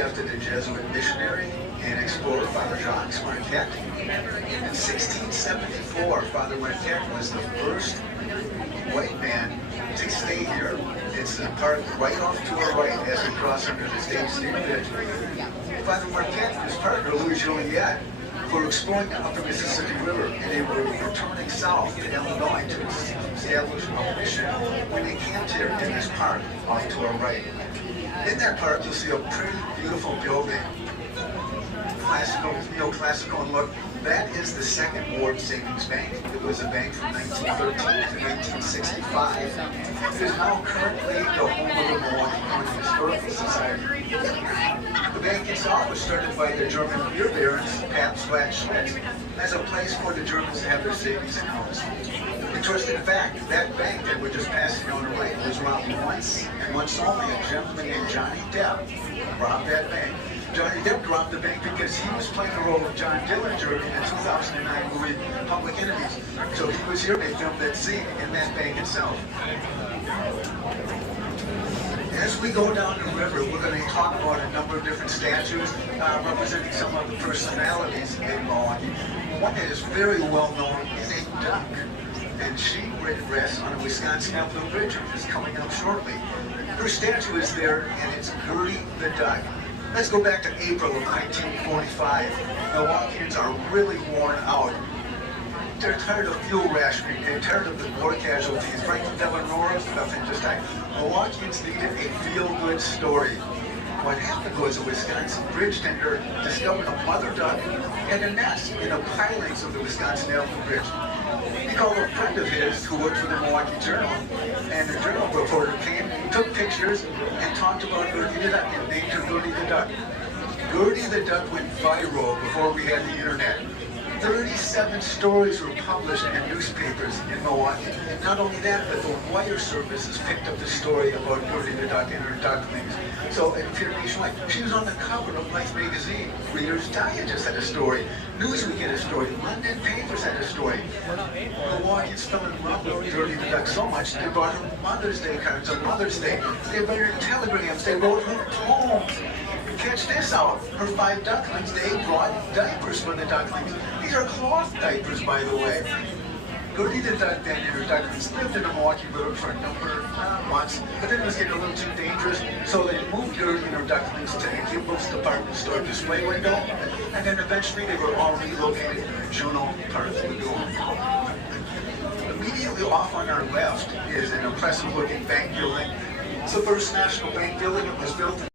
after the Jesuit missionary and explorer Father Jacques Marquette. In 1674, Father Marquette was the first white man to stay here. It's a park right off to our right as we cross under the State Street Bridge. Father Marquette and his partner, Louis Joliet, were exploring the upper Mississippi River, and they were returning south to Illinois to establish a mission when they camped here in this park off to our right. In that park, you'll see a pretty beautiful building, classical, neoclassical in look. That is the Second Ward Savings Bank. It was a bank from 1913 to 1965. It is now currently the home of the Milwaukee County Historical Society. The bank itself was started by the German beer barons, Pabst Schmitz, as a place for the Germans to have their savings accounts. Interesting fact, that bank that we're just passing on the right was robbed once, and once only. A gentleman named Johnny Depp robbed that bank. Johnny Depp robbed the bank because he was playing the role of John Dillinger in the 2009 movie Public Enemies. So he was here, they filmed that scene in that bank itself. As we go down the river, we're going to talk about a number of different statues representing some of the personalities in Milwaukee. One that is very well known is a duck, and she rests on a Wisconsin Avenue Bridge, which is coming up shortly. Her statue is there, and it's Gertie the duck. Let's go back to April of 1945. Milwaukeeans are really worn out. They're tired of fuel rationing. They're tired of the war casualties. Franklin Delano stuff in just time. Milwaukeeans needed a feel-good story. What happened was a Wisconsin bridge tender discovered a mother duck and a nest in the pilings of the Wisconsin Avenue Bridge. He called a friend of his who worked for the Milwaukee Journal, and the Journal reporter came, took pictures, and talked about Gertie the duck and named her Gertie the duck. Gertie the duck went viral before we had the internet. 37 stories were published in newspapers in Milwaukee. And not only that, but the wire services picked up the story about Gertie the duck and her ducklings. So if you're nationwide, she was on the cover of Life magazine. Reader's Digest had a story. Newsweek had a story. London papers had a story. Milwaukeeans fell in love with Gertie the duck so much they brought her Mother's Day cards on Mother's Day. They wrote her telegrams. They wrote her poems. Catch this out. Her 5 ducklings, they brought diapers for the ducklings. These are cloth diapers, by the way. Gertie the duck then and her ducklings lived in the Milwaukee River for a number of months, but then it was getting a little too dangerous, so they moved Gertie and her ducklings to the Gimbel's department store display window, and then eventually they were all relocated to Juneau Park Lagoon. Immediately off on our left is an impressive looking bank building. It's the First National Bank building. It was built in